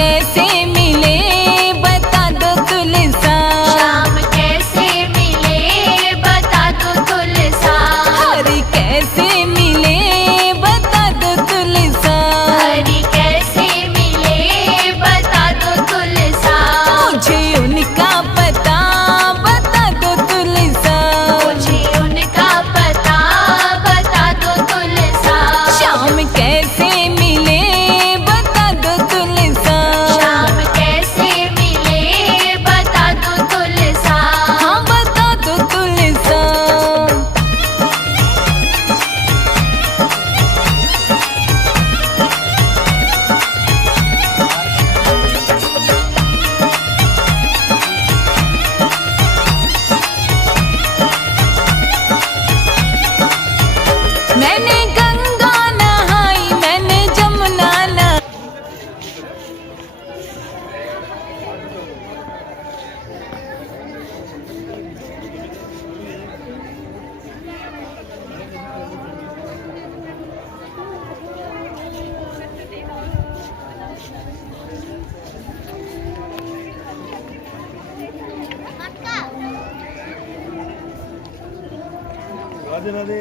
कैसे मिले बता दो तुलसा, श्याम कैसे मिले बता दो तुलसा, हरि कैसे मिले बता दो तुलसा, हरि कैसे मिले बता दो तुलसा, मुझे उनका पता बता दो तुलसा, मुझे उनका पता बता दो तुलसा, श्याम कैसे मिले बता दो तुलसा, श्याम कैसे मिले बता दो तुलसा, हाँ बता दो तुलसा। मैंने गंगा नहाई, मैंने जमुना नहाई, राधे राधे।